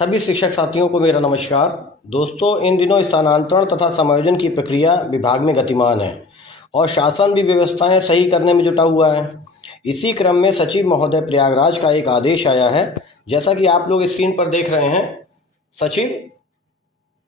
सभी शिक्षक साथियों को मेरा नमस्कार। दोस्तों, इन दिनों स्थानांतरण तथा समायोजन की प्रक्रिया विभाग में गतिमान है और शासन भी व्यवस्थाएं सही करने में जुटा हुआ है। इसी क्रम में सचिव महोदय प्रयागराज का एक आदेश आया है, जैसा कि आप लोग स्क्रीन पर देख रहे हैं। सचिव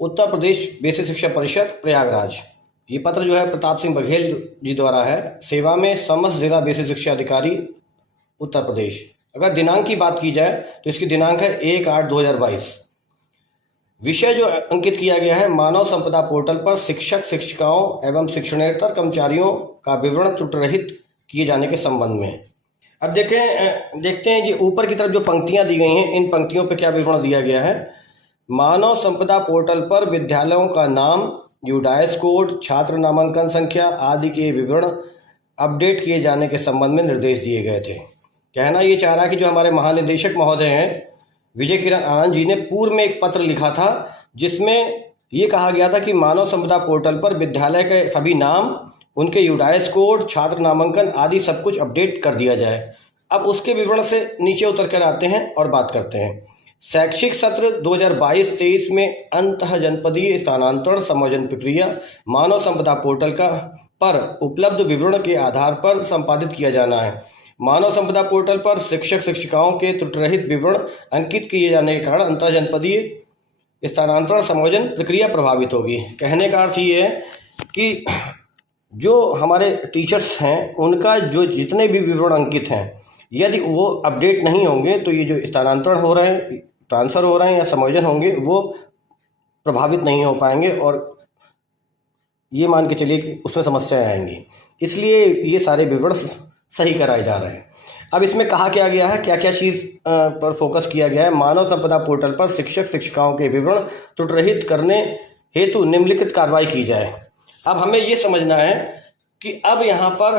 उत्तर प्रदेश बेसिक शिक्षा परिषद प्रयागराज, ये पत्र जो है प्रताप सिंह बघेल जी द्वारा है। सेवा में समस्त जिला बेसिक शिक्षा अधिकारी उत्तर प्रदेश। अगर दिनांक की बात की जाए तो इसकी दिनांक है 1/8/2022। विषय जो अंकित किया गया है, मानव संपदा पोर्टल पर शिक्षक शिक्षिकाओं एवं शिक्षणेतर कर्मचारियों का विवरण त्रुटिरहित किए जाने के संबंध में। अब देखते हैं जी, ऊपर की तरफ जो पंक्तियां दी गई हैं, इन पंक्तियों पर क्या विवरण दिया गया है। मानव संपदा पोर्टल पर विद्यालयों का नाम, यूडाइस कोड, छात्र नामांकन संख्या आदि के विवरण अपडेट किए जाने के संबंध में निर्देश दिए गए थे। कहना ये चाह रहा है कि जो हमारे महानिदेशक महोदय हैं विजय किरण आनंद जी ने पूर्व में एक पत्र लिखा था, जिसमें ये कहा गया था कि मानव संपदा पोर्टल पर विद्यालय के सभी नाम, उनके यूडाइस कोड, छात्र नामांकन आदि सब कुछ अपडेट कर दिया जाए। अब उसके विवरण से नीचे उतर कर आते हैं और बात करते हैं। शैक्षिक सत्र 2022-23 में अंतः जनपदीय स्थानांतरण समायोजन प्रक्रिया मानव संपदा पोर्टल पर उपलब्ध विवरण के आधार पर संपादित किया जाना है। मानव संपदा पोर्टल पर शिक्षक शिक्षिकाओं के त्रुटिरहित विवरण अंकित किए जाने के कारण अंतर जनपदीय स्थानांतरण समायोजन प्रक्रिया प्रभावित होगी। कहने का अर्थ ये है कि जो हमारे टीचर्स हैं उनका जो जितने भी विवरण अंकित हैं, यदि वो अपडेट नहीं होंगे तो ये जो स्थानांतरण हो रहे हैं, ट्रांसफ़र हो रहे हैं या समायोजन होंगे, वो प्रभावित नहीं हो पाएंगे और ये मान के चलिए कि उसमें समस्याएं आएंगी। इसलिए ये सारे विवरण सही कराए जा रहे हैं। अब इसमें कहा क्या गया है, क्या क्या चीज़ पर फोकस किया गया है। मानव संपदा पोर्टल पर शिक्षक शिक्षिकाओं के विवरण त्रुटिरहित करने हेतु निम्नलिखित कार्रवाई की जाए। अब हमें ये समझना है कि अब यहाँ पर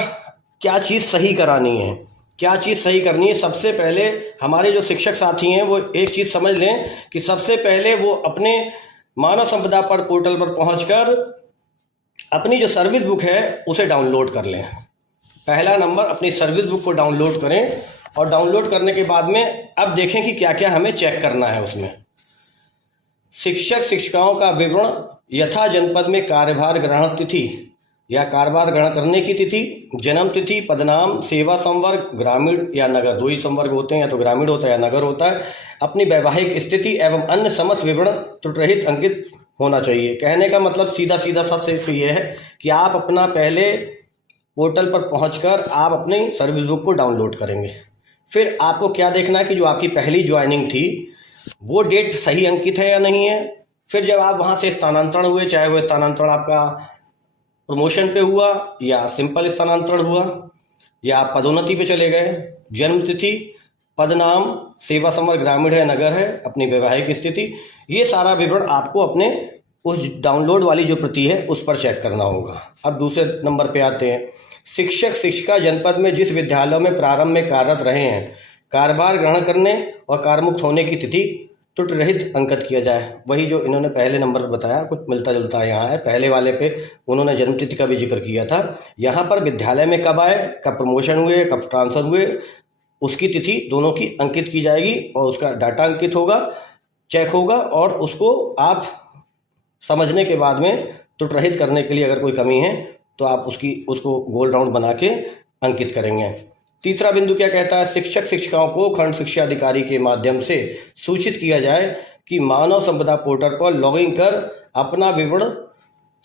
क्या चीज़ सही करानी है, क्या चीज़ सही करनी है। सबसे पहले हमारे जो शिक्षक साथी हैं वो एक चीज़ समझ लें कि सबसे पहले वो अपने मानव संपदा पर पोर्टल पर पहुँचकर अपनी जो सर्विस बुक है उसे डाउनलोड कर लें। पहला नंबर, अपनी सर्विस बुक को डाउनलोड करें और डाउनलोड करने के बाद में अब देखें कि क्या क्या हमें चेक करना है उसमें। शिक्षक शिक्षिकाओं का विवरण यथा जनपद में कार्यभार ग्रहण तिथि या कार्यभार ग्रहण करने की तिथि, जन्म तिथि, पदनाम, सेवा संवर्ग, ग्रामीण या नगर, दो ही संवर्ग होते हैं, या तो ग्रामीण होता है या नगर होता है, अपनी वैवाहिक स्थिति एवं अन्य समस्त विवरण त्रुटिरहित अंकित होना चाहिए। कहने का मतलब सीधा सीधा सा सिर्फ ये है कि आप अपना पहले पोर्टल पर पहुंचकर आप अपनी सर्विस बुक को डाउनलोड करेंगे। फिर आपको क्या देखना है कि जो आपकी पहली ज्वाइनिंग थी वो डेट सही अंकित है या नहीं है। फिर जब आप वहां से स्थानांतरण हुए, चाहे वो स्थानांतरण आपका प्रमोशन पे हुआ या सिंपल स्थानांतरण हुआ या आप पदोन्नति पे चले गए, जन्म तिथि, पदनाम, सेवा संवर्ग ग्रामीण है नगर है, अपनी वैवाहिक स्थिति, ये सारा विवरण आपको अपने उस डाउनलोड वाली जो प्रति है उस पर चेक करना होगा। अब दूसरे नंबर पे आते हैं। शिक्षक शिक्षिका जनपद में जिस विद्यालयों में प्रारंभ में कार्यरत रहे हैं, कार्यभार ग्रहण करने और कार्यमुक्त होने की तिथि त्रुटिरहित अंकित किया जाए। वही जो इन्होंने पहले नंबर पर बताया, कुछ मिलता जुलता यहाँ है। पहले वाले पे उन्होंने जन्म तिथि का भी जिक्र किया था। यहाँ पर विद्यालय में कब आए, कब प्रमोशन हुए, कब ट्रांसफ़र हुए, उसकी तिथि दोनों की अंकित की जाएगी और उसका डाटा अंकित होगा, चेक होगा और उसको आप समझने के बाद में त्रुटिरहित करने के लिए अगर कोई कमी है तो आप उसको गोल राउंड बना के अंकित करेंगे। तीसरा बिंदु क्या कहता है, शिक्षक शिक्षिकाओं को खंड शिक्षा अधिकारी के माध्यम से सूचित किया जाए कि मानव संपदा पोर्टल पर लॉगिन कर अपना विवरण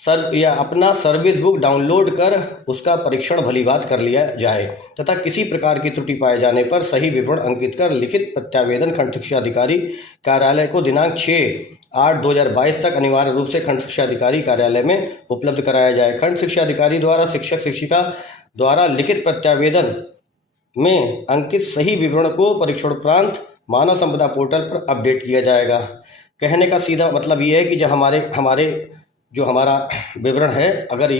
अपना सर्विस बुक डाउनलोड कर उसका परीक्षण भलीभांति कर लिया जाए तथा किसी प्रकार की त्रुटि पाए जाने पर सही विवरण अंकित कर लिखित प्रत्यावेदन खंड शिक्षा अधिकारी कार्यालय को दिनांक 6/8/2022 तक अनिवार्य रूप से खंड शिक्षा अधिकारी कार्यालय में उपलब्ध कराया जाए। खंड शिक्षा अधिकारी द्वारा शिक्षक शिक्षिका द्वारा लिखित प्रत्यावेदन में अंकित सही विवरण को परीक्षणोपरांत मानव संपदा पोर्टल पर अपडेट किया जाएगा। कहने का सीधा मतलब ये है कि जब हमारा विवरण है, अगर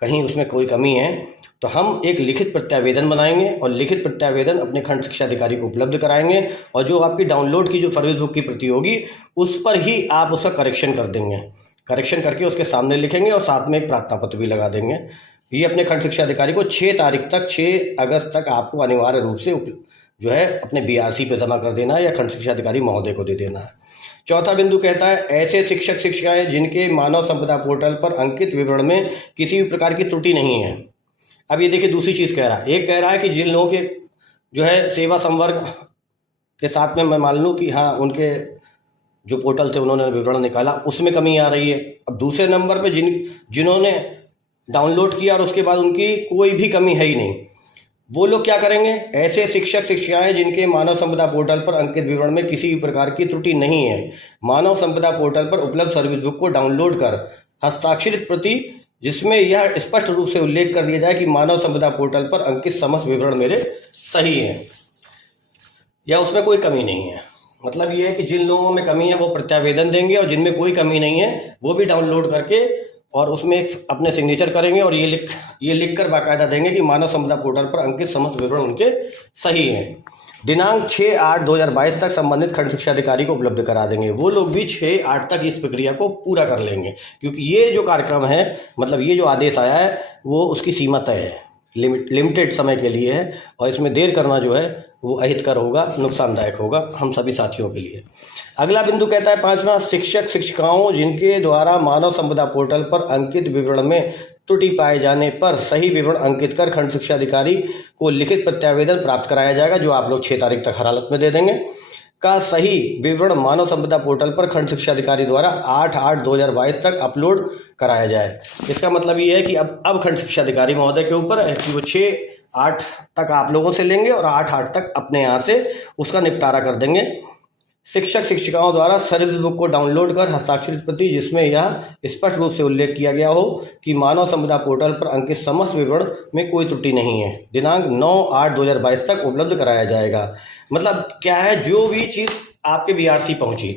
कहीं उसमें कोई कमी है तो हम एक लिखित प्रत्यावेदन बनाएंगे और लिखित प्रत्यावेदन अपने खंड शिक्षा अधिकारी को उपलब्ध कराएंगे और जो आपकी डाउनलोड की जो सर्विस बुक की प्रति होगी उस पर ही आप उसका करेक्शन कर देंगे। करेक्शन करके उसके सामने लिखेंगे और साथ में एक प्रार्थना पत्र भी लगा देंगे। ये अपने खंड शिक्षा अधिकारी को 6 अगस्त तक आपको अनिवार्य रूप से जो है अपने BRC पे जमा कर देना है या खंड शिक्षा अधिकारी महोदय को दे देना है। चौथा बिंदु कहता है ऐसे शिक्षक शिक्षिकाएं जिनके मानव संपदा पोर्टल पर अंकित विवरण में किसी भी प्रकार की त्रुटि नहीं है। अब ये देखिए दूसरी चीज़ कह रहा है, एक कह रहा है कि जिन लोगों के जो है सेवा संवर्ग के साथ में मैं मान लूँ कि हाँ उनके जो पोर्टल से उन्होंने विवरण निकाला उसमें कमी आ रही है। अब दूसरे नंबर पे जिन्होंने डाउनलोड किया और उसके बाद उनकी कोई भी कमी है ही नहीं, वो लोग क्या करेंगे, ऐसे शिक्षक शिक्षिकाएं जिनके मानव संपदा पोर्टल पर अंकित विवरण में किसी भी प्रकार की त्रुटि नहीं है, मानव संपदा पोर्टल पर उपलब्ध सर्विस बुक को डाउनलोड कर हस्ताक्षरित प्रति जिसमें यह स्पष्ट रूप से उल्लेख कर दिया जाए कि मानव संपदा पोर्टल पर अंकित समस्त विवरण मेरे सही हैं या उसमें कोई कमी नहीं है। मतलब ये है कि जिन लोगों में कमी है वो प्रत्यावेदन देंगे और जिनमें कोई कमी नहीं है वो भी डाउनलोड करके और उसमें एक अपने सिग्नेचर करेंगे और ये लिख कर बाकायदा देंगे कि मानव संपदा पोर्टल पर अंकित समस्त विवरण उनके सही हैं। दिनांक 6/8/2022 तक संबंधित खंड शिक्षा अधिकारी को उपलब्ध करा देंगे। वो लोग भी 6/8 तक इस प्रक्रिया को पूरा कर लेंगे, क्योंकि ये जो कार्यक्रम है, मतलब ये जो आदेश आया है वो उसकी सीमा तय है, लिमिटेड समय के लिए है और इसमें देर करना जो है वो अहितकर होगा, नुकसानदायक होगा हम सभी साथियों के लिए। अगला बिंदु कहता है 5वां, शिक्षक शिक्षिकाओं जिनके द्वारा मानव संपदा पोर्टल पर अंकित विवरण में त्रुटि पाए जाने पर सही विवरण अंकित कर खंड शिक्षा अधिकारी को लिखित प्रत्यावेदन प्राप्त कराया जाएगा, जो आप लोग 6 तारीख तक हर हालत में दे देंगे, का सही विवरण मानव संपदा पोर्टल पर खंड शिक्षा अधिकारी द्वारा 8/8/2022 तक अपलोड कराया जाए। इसका मतलब ये है कि अब खंड शिक्षा अधिकारी महोदय के ऊपर है कि वो 6/8 तक आप लोगों से लेंगे और 8/8 तक अपने यहाँ से उसका निपटारा कर देंगे। शिक्षक शिक्षिकाओं द्वारा सर्विस बुक को डाउनलोड कर हस्ताक्षरित प्रति जिसमें यह स्पष्ट रूप से उल्लेख किया गया हो कि मानव संपदा पोर्टल पर अंकित समस्त विवरण में कोई त्रुटि नहीं है, दिनांक 9/8/2022 तक उपलब्ध कराया जाएगा। मतलब क्या है, जो भी चीज़ आपके बीआरसी पहुंची,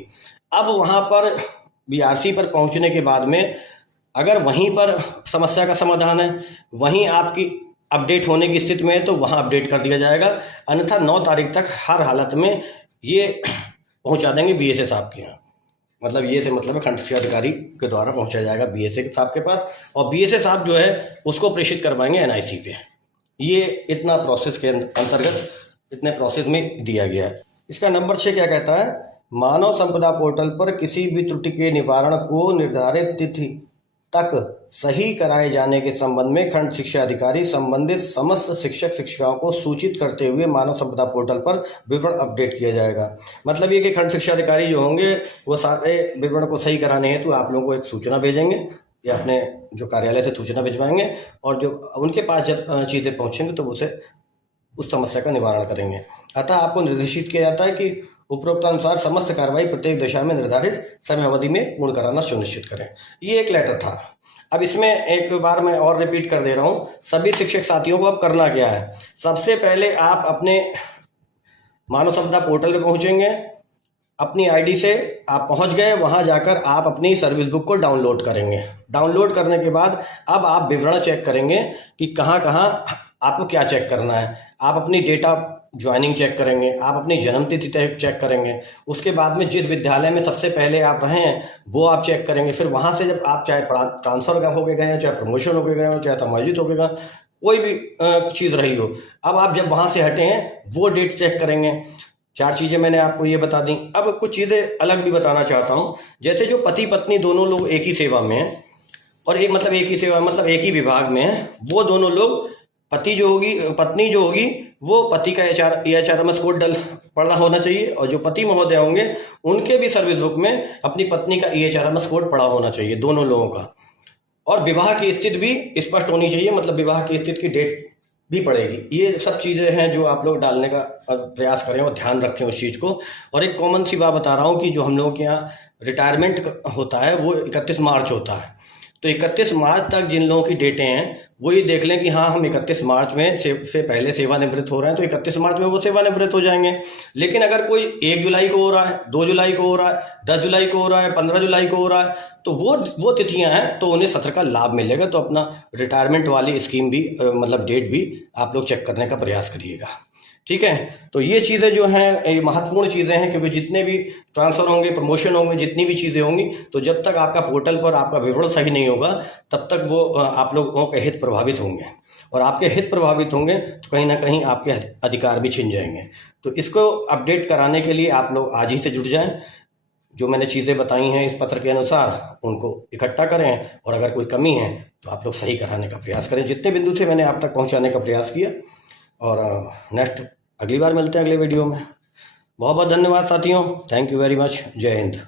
अब वहां पर बीआरसी पर पहुंचने के बाद में अगर वहीं पर समस्या का समाधान है, वहीं आपकी अपडेट होने की स्थिति में है तो वहां अपडेट कर दिया जाएगा, अन्यथा 9 तारीख तक हर हालत में ये पहुंचा देंगे बीएसए साहब के यहाँ। मतलब ये से मतलब खंड शिक्षा अधिकारी के द्वारा पहुंचाया जाएगा बीएसए साहब के पास और बीएसए साहब जो है उसको प्रेषित करवाएंगे एनआईसी पे। ये इतना प्रोसेस के अंतर्गत इतने प्रोसेस में दिया गया है। इसका नंबर 6 क्या कहता है, मानव संपदा पोर्टल पर किसी भी त्रुटि के निवारण को निर्धारित तिथि तक सही कराए जाने के संबंध में खंड शिक्षा अधिकारी संबंधित समस्त शिक्षक शिक्षिकाओं को सूचित करते हुए मानव संपदा पोर्टल पर विवरण अपडेट किया जाएगा। मतलब ये कि खंड शिक्षा अधिकारी जो होंगे वो सारे विवरण को सही कराने हेतु आप लोगों को एक सूचना भेजेंगे या अपने जो कार्यालय से सूचना भिजवाएंगे और जो उनके पास जब चीज़ें पहुँचेंगे तो उसे उस समस्या का निवारण करेंगे। अतः आपको निर्देशित किया जाता है कि उपरोक्त अनुसार समस्त कार्रवाई प्रत्येक दशा में निर्धारित समय अवधि में पूर्ण कराना सुनिश्चित करें। ये एक लेटर था। अब इसमें एक बार मैं और रिपीट कर दे रहा हूँ, सभी शिक्षक साथियों को अब करना क्या है। सबसे पहले आप अपने मानव संपदा पोर्टल पे पहुँचेंगे, अपनी आईडी से आप पहुँच गए, वहाँ जाकर आप अपनी सर्विस बुक को डाउनलोड करेंगे। डाउनलोड करने के बाद अब आप विवरण चेक करेंगे कि कहाँ कहाँ आपको क्या चेक करना है। आप अपनी डेटा ज्वाइनिंग चेक करेंगे, आप अपनी जन्मतिथि चेक करेंगे, उसके बाद में जिस विद्यालय में सबसे पहले आप रहे हैं वो आप चेक करेंगे। फिर वहाँ से जब आप चाहे ट्रांसफ़र होके गए हो, चाहे प्रमोशन होके गए हो, चाहे समायोजित होके गए, कोई भी चीज़ रही हो, अब आप जब वहाँ से हटे हैं वो डेट चेक करेंगे। 4 चीज़ें मैंने आपको ये बता दी। अब कुछ चीज़ें अलग भी बताना चाहता हूँ। जैसे जो पति पत्नी दोनों लोग एक ही सेवा में हैं और एक ही विभाग में हैं, वो दोनों लोग पत्नी जो होगी वो पति का EHRMS कोड पढ़ना होना चाहिए और जो पति महोदय होंगे उनके भी सर्विस बुक में अपनी पत्नी का EHRMS कोड पढ़ा होना चाहिए, दोनों लोगों का। और विवाह की स्थिति भी स्पष्ट होनी चाहिए, मतलब विवाह की स्थिति की डेट भी पड़ेगी। ये सब चीज़ें हैं जो आप लोग डालने का प्रयास करें और ध्यान रखें उस चीज़ को। और एक कॉमन सी बात बता रहा हूँ कि जो हम लोगों के यहाँ रिटायरमेंट होता है वो 31 मार्च होता है, तो 31 मार्च तक जिन लोगों की डेटें हैं वो ये देख लें कि हाँ हम 31 मार्च में से पहले सेवानिवृत्त हो रहे हैं, तो 31 मार्च में वो सेवानिवृत्त हो जाएंगे। लेकिन अगर कोई 1 जुलाई को हो रहा है, 2 जुलाई को हो रहा है, 10 जुलाई को हो रहा है, 15 जुलाई को हो रहा है, तो वो तिथियां हैं तो उन्हें सत्र का लाभ मिलेगा। तो अपना रिटायरमेंट वाली स्कीम भी मतलब डेट भी आप लोग चेक करने का प्रयास करिएगा, ठीक है। तो ये चीज़ें जो हैं महत्वपूर्ण चीज़ें हैं, क्योंकि जितने भी ट्रांसफ़र होंगे, प्रमोशन होंगे, जितनी भी चीज़ें होंगी, तो जब तक आपका पोर्टल पर आपका विवरण सही नहीं होगा तब तक वो आप लोगों के हित प्रभावित होंगे और आपके हित प्रभावित होंगे तो कहीं ना कहीं आपके अधिकार भी छिन जाएंगे। तो इसको अपडेट कराने के लिए आप लोग आज ही से जुट जाएं। जो मैंने चीज़ें बताई हैं इस पत्र के अनुसार उनको इकट्ठा करें, और अगर कोई कमी है तो आप लोग सही कराने का प्रयास करें, जितने बिंदु थे मैंने आप तक पहुंचाने का प्रयास किया। और नेक्स्ट अगली बार मिलते हैं अगले वीडियो में। बहुत बहुत धन्यवाद साथियों, थैंक यू वेरी मच, जय हिंद।